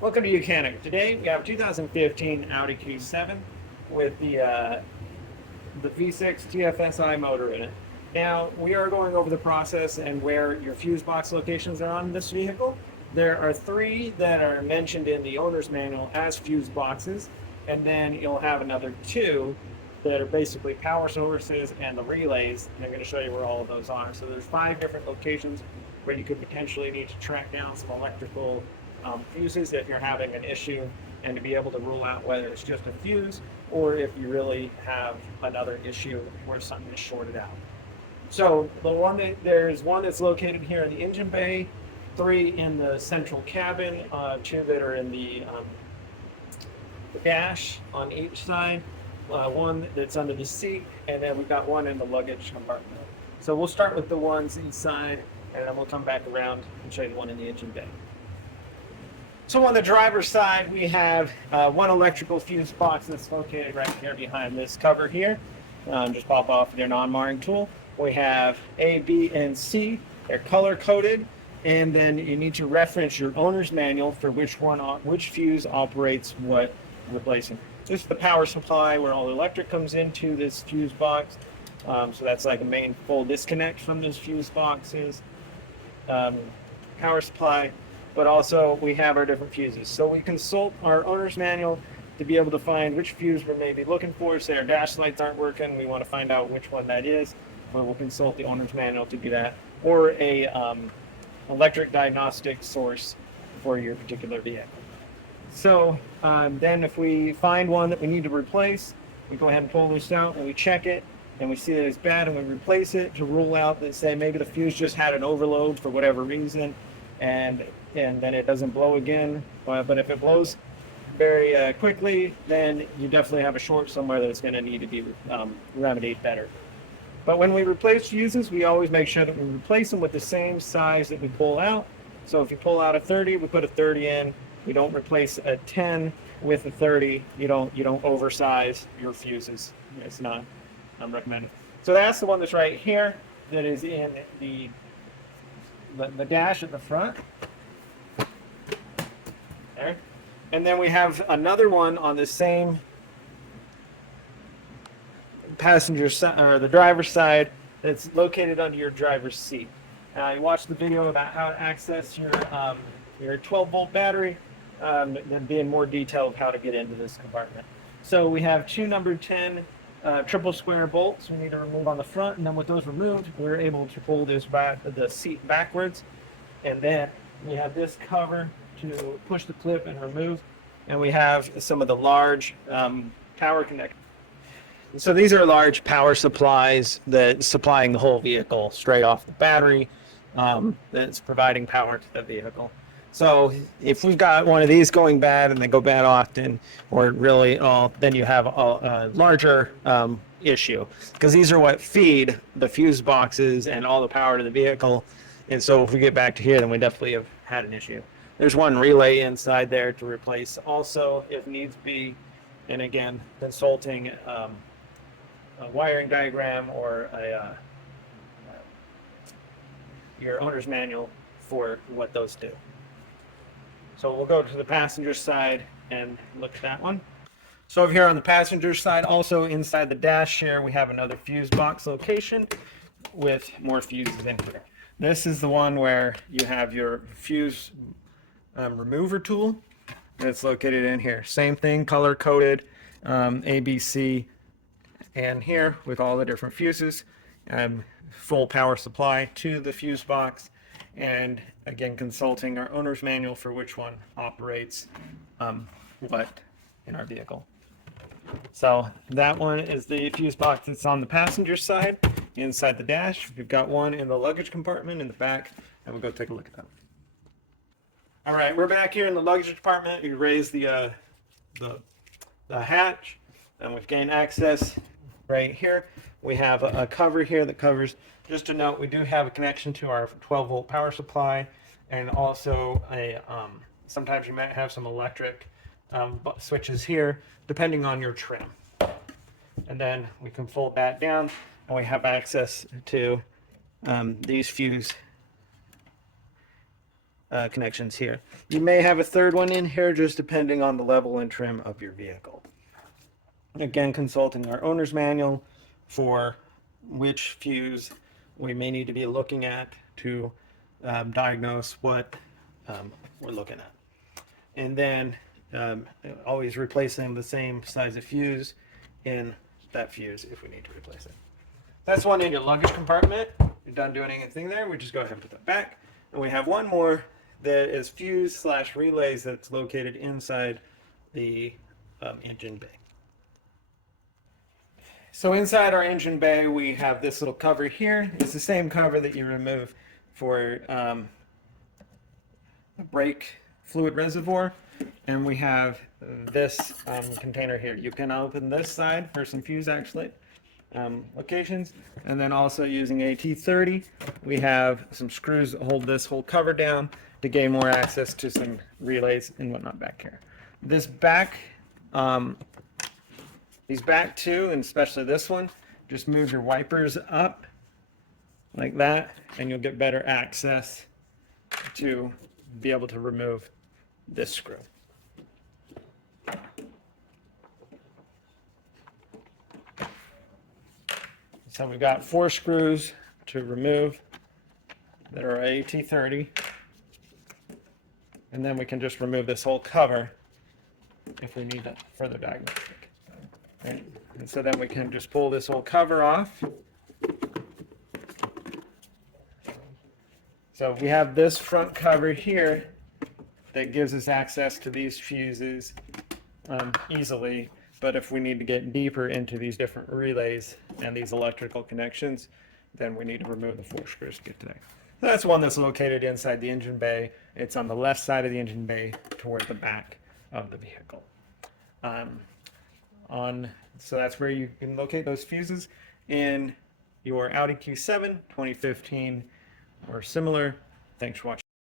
Welcome to Mechanic. Today we have 2015 Audi Q7 with the V6 TFSI motor in it. Now we are going over the process and where your fuse box locations are on this vehicle. There are three that are mentioned in the owner's manual as fuse boxes, and then you'll have another two that are basically power sources and the relays, and I'm going to show you where all of those are. So there's 5 different locations where you could potentially need to track down some electrical fuses if you're having an issue, and to be able to rule out whether it's just a fuse or if you really have another issue where something is shorted out. So there's one that's located here in the engine bay, 3 in the central cabin, 2 that are in the dash on each side, 1 that's under the seat, and then we've got 1 in the luggage compartment. So we'll start with the ones inside, and then we'll come back around and show you the one in the engine bay. So on the driver's side, we have 1 electrical fuse box that's located right here behind this cover here. Just pop off your non-marring tool. We have A, B, and C. They're color-coded, and then you need to reference your owner's manual for which fuse operates what replacing. This is the power supply where all the electric comes into this fuse box. So that's like a main full disconnect from those fuse boxes. Power supply. But also we have our different fuses. So we consult our owner's manual to be able to find which fuse we're maybe looking for. Say our dash lights aren't working, we want to find out which one that is. But we'll consult the owner's manual to do that, or a electric diagnostic source for your particular vehicle. So then if we find one that we need to replace, we go ahead and pull this out and we check it, and we see that it's bad and we replace it to rule out that, say, maybe the fuse just had an overload for whatever reason, and then it doesn't blow again. But if it blows very quickly, then you definitely have a short somewhere that's going to need to be remedied better. But when we replace fuses, we always make sure that we replace them with the same size that we pull out. So if you pull out a 30, we put a 30 in. We don't replace a 10 with a 30. You don't oversize your fuses. It's not recommended. So that's the one that's right here, that is in the dash at the front. There. And then we have another one on the same passenger side, or the driver's side, that's located under your driver's seat. You watched the video about how to access your 12-volt battery, and be in more detail of how to get into this compartment. So we have 2 number 10 triple square bolts we need to remove on the front, and then with those removed, we're able to pull the seat backwards, and then we have this cover to push the clip and remove, and we have some of the large power connectors. So these are large power supplies that supplying the whole vehicle straight off the battery, that's providing power to the vehicle. So if we've got one of these going bad, and they go bad often, or really, then you have a larger issue, because these are what feed the fuse boxes and all the power to the vehicle. And so if we get back to here, then we definitely have had an issue. There's 1 relay inside there to replace also if needs be. And again, consulting a wiring diagram or your owner's manual for what those do. So we'll go to the passenger side and look at that one. So over here on the passenger side, also inside the dash here, we have another fuse box location with more fuses in here. This is the one where you have your fuse remover tool. It's located in here. Same thing, color coded, ABC, and here with all the different fuses, full power supply to the fuse box, and again consulting our owner's manual for which one operates what in our vehicle. So that one is the fuse box that's on the passenger side inside the dash. We've got 1 in the luggage compartment in the back, and we'll go take a look at that. All right, we're back here in the luggage compartment. We raised the hatch, and we've gained access right here. We have a cover here that covers. Just to note, we do have a connection to our 12-volt power supply, and also sometimes you might have some electric switches here, depending on your trim. And then we can fold that down, and we have access to these fuse connections here. You may have a third one in here, just depending on the level and trim of your vehicle. Again, consulting our owner's manual for which fuse we may need to be looking at to diagnose what we're looking at. And then always replacing the same size of fuse in that fuse if we need to replace it. That's one in your luggage compartment. You're done doing anything there, we just go ahead and put that back. And we have one more that is fuse / relays that's located inside the engine bay. So inside our engine bay, we have this little cover here. It's the same cover that you remove for the brake fluid reservoir. And we have this container here. You can open this side for some fuse actually locations. And then also using a T30, we have some screws that hold this whole cover down to gain more access to some relays and whatnot back here. This back, these back two, and especially this one, just move your wipers up like that, and you'll get better access to be able to remove this screw. So we've got 4 screws to remove that are AT30, and then we can just remove this whole cover if we need further diagnostic. Right? And so then we can just pull this whole cover off. So we have this front cover here that gives us access to these fuses easily. But if we need to get deeper into these different relays and these electrical connections, then we need to remove the 4 screws to get to that. That's one that's located inside the engine bay. It's on the left side of the engine bay toward the back of the vehicle. So that's where you can locate those fuses in your Audi Q7 2015 or similar. Thanks for watching.